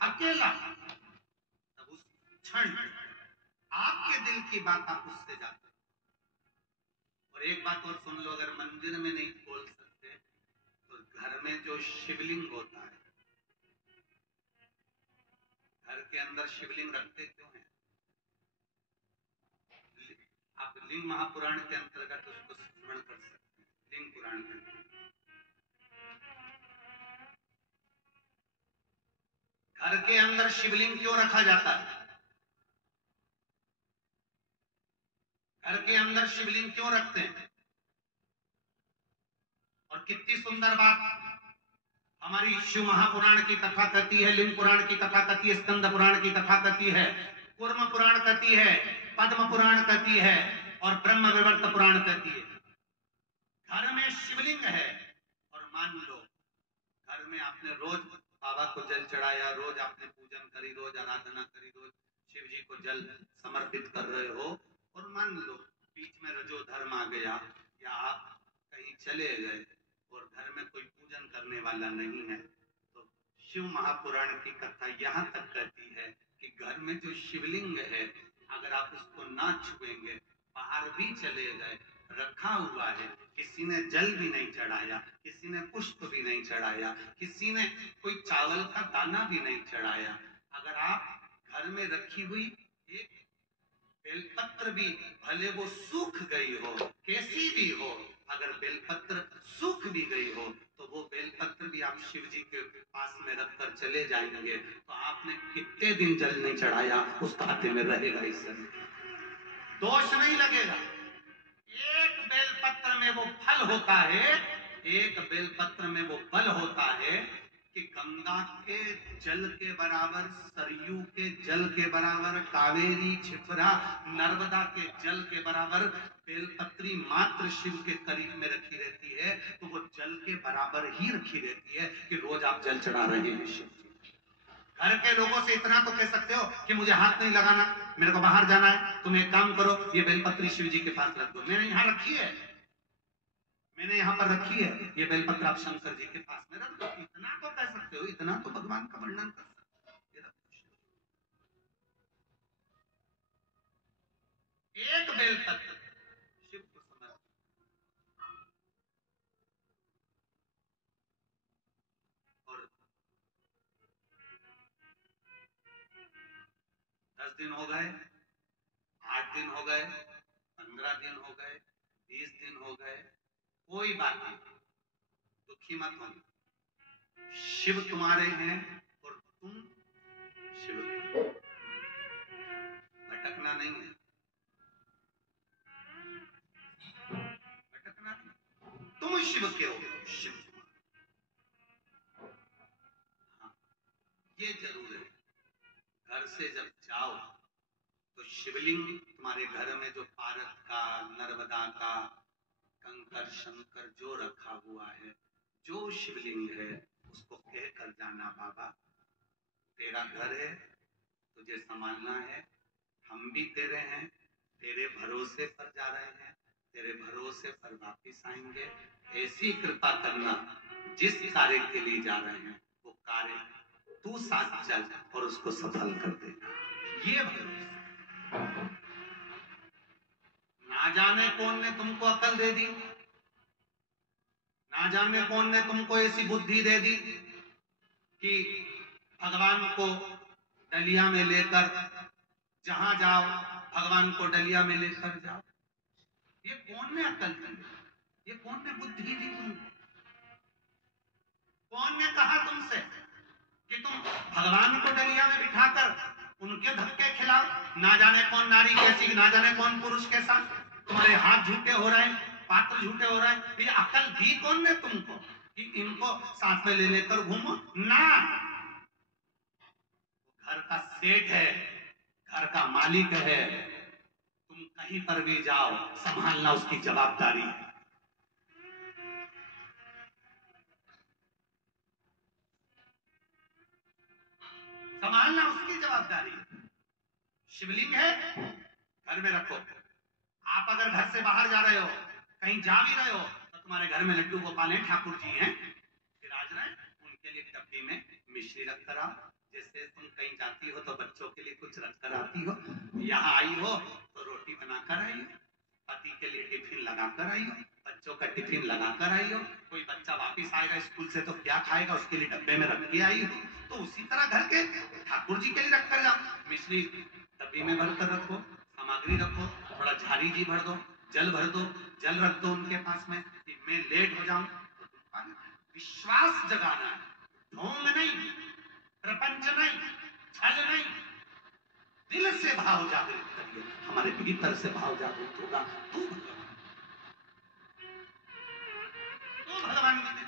अकेला, तब उस क्षण आपके दिल की बात आप उससे जाते। और एक बात और सुन लो, अगर मंदिर में नहीं खोल सकते तो घर में जो शिवलिंग होता है, घर के अंदर शिवलिंग रखते क्यों हैं? आप लिंग महापुराण के अंतर्गत उसको स्मरण कर सकते हैं। लिंग पुराण के अंतर्गत घर के अंदर शिवलिंग क्यों रखा जाता है? घर के अंदर शिवलिंग क्यों रखते हैं? और कितनी सुंदर बात हमारी शिव महापुराण की कथा कहती है, लिंग पुराण की कथा कहती है, स्कंद पुराण की कथा कहती है, कूर्म पुराण कहती है, पद्म पुराण कहती है और ब्रह्म विवर्त पुराण कहती है। घर में शिवलिंग है और मान लो घर में आपने रोज बाबा को जल चढ़ाया, रोज आपने पूजन करी, रोज आराधना करी, रोज शिव जी को जल समर्पित कर रहे हो, और मान लो बीच में रजो धर्म आ गया या आप कहीं चले गए और घर में कोई पूजन करने वाला नहीं है, तो शिव महापुराण की कथा यहाँ तक कहती है कि घर में जो शिवलिंग है अगर आप उसको ना छुएंगे, बाहर भी चले गए, रखा हुआ है, किसी ने जल भी नहीं चढ़ाया, किसी ने पुष्प भी नहीं चढ़ाया, किसी ने कोई चावल का दाना भी नहीं चढ़ाया, अगर आप घर में रखी हुई एक बेलपत्र भी भले वो सूख गई हो, कैसी भी हो, अगर बेलपत्र सूख भी गई हो तो वो बेलपत्र भी आप शिव जी के पास में रखकर चले जाएंगे तो आपने कितने दिन जल नहीं चढ़ाया उस खाते में रहेगा, इस दोष नहीं लगेगा। एक बेलपत्र में वो फल होता है, एक बेलपत्र में वो फल होता है कि गंगा के जल के बराबर, सरयू के जल के बराबर, कावेरी छिपरा नर्मदा के जल के बराबर बेलपत्री मात्र शिव के करीब में रखी रहती है, तो वो जल के बराबर ही रखी रहती है कि रोज आप जल चढ़ा रहे हैं शिव। घर के लोगों से इतना तो कह सकते हो कि मुझे हाथ नहीं लगाना, मेरे को बाहर जाना है, तुम एक काम करो ये बेलपत्री शिव जी के पास रख दो, मैंने यहाँ रखी है, मैंने यहाँ पर रखी है, ये बेलपत्र आप शंकर जी के पास में रख दो, इतना तो कह सकते हो, इतना तो भगवान का वर्णन कर सकते हो। एक बेलपत्र शिव को समर्पित। और 10 दिन हो गए, 8 दिन हो गए, 15 दिन हो गए, 20 दिन हो गए, कोई बात नहीं, दुखी मत हो, शिव तुम्हारे हैं और तुम शिव के, भटकना नहीं है, भटकना नहीं, तुम शिव के हो, शिव हाँ, ये जरूर है। घर से जब जाओ तो शिवलिंग तुम्हारे घर में जो पारस का, नर्मदा का, कंकर शंकर जो रखा हुआ है, जो शिवलिंग है उसको कह कर जाना, बाबा तेरा घर है, तुझे संभालना है, हम भी तेरे हैं, तेरे भरोसे पर जा रहे हैं, तेरे भरोसे पर वापिस आएंगे, ऐसी कृपा करना जिस कार्य के लिए जा रहे हैं वो कार्य तू साथ चल और उसको सफल कर दे, ये भरोसा। ना जाने कौन ने तुमको अकल दे दी, ना जाने कौन ने तुमको ऐसी बुद्धि दे दी कि भगवान को डलिया में लेकर जहां जाओ भगवान को डलिया में लेकर जाओ, ये कौन ने अकल दी, ये कौन ने बुद्धि दी तुमको? कौन ने कहा तुमसे कि तुम भगवान को डलिया में बिठाकर उनके धक्के खिलाओ? ना जाने कौन नारी कैसी, ना जाने कौन पुरुष कैसा, तुम्हारे हाथ झूठे हो रहे हैं, पात्र झूठे हो रहे हैं, ये अकल दी कौन ने तुमको कि इनको साथ में ले लेकर घूमो? ना, घर का सेठ है, घर का मालिक है, तुम कहीं पर भी जाओ संभालना उसकी जवाबदारी है, संभालना उसकी जवाबदारी है। शिवलिंग है घर में रखो, आप अगर घर से बाहर जा रहे हो, कहीं जा भी रहे हो तो तुम्हारे घर में लड्डू गोपाल हैं, ठाकुर जी हैं विराज रहे, उनके लिए डब्बे में मिश्री रख कर आओ, जैसे तुम कहीं जाती हो तो बच्चों के लिए कुछ रख कर आती हो, यहाँ आई हो तो रोटी बनाकर आई हो, पति के लिए टिफिन लगाकर आई हो, बच्चों का टिफिन लगाकर आई हो, कोई बच्चा वापिस आएगा स्कूल से तो क्या खाएगा उसके लिए डब्बे में रख के आई हो, तो उसी तरह घर के ठाकुर जी के लिए रख कर जाओ। मिश्री डब्बे में भर कर रखो, सामग्री रखो, थोड़ा झाड़ी जी भर दो, जल भर दो, जल रख दो उनके पास में कि मैं लेट हो जाऊं तो विश्वास जगाना है, ढोंग नहीं, प्रपंच नहीं, छल नहीं, दिल से भाव जागृत करिए। हमारे भीतर से भाव जागृत होगा तो भगवान की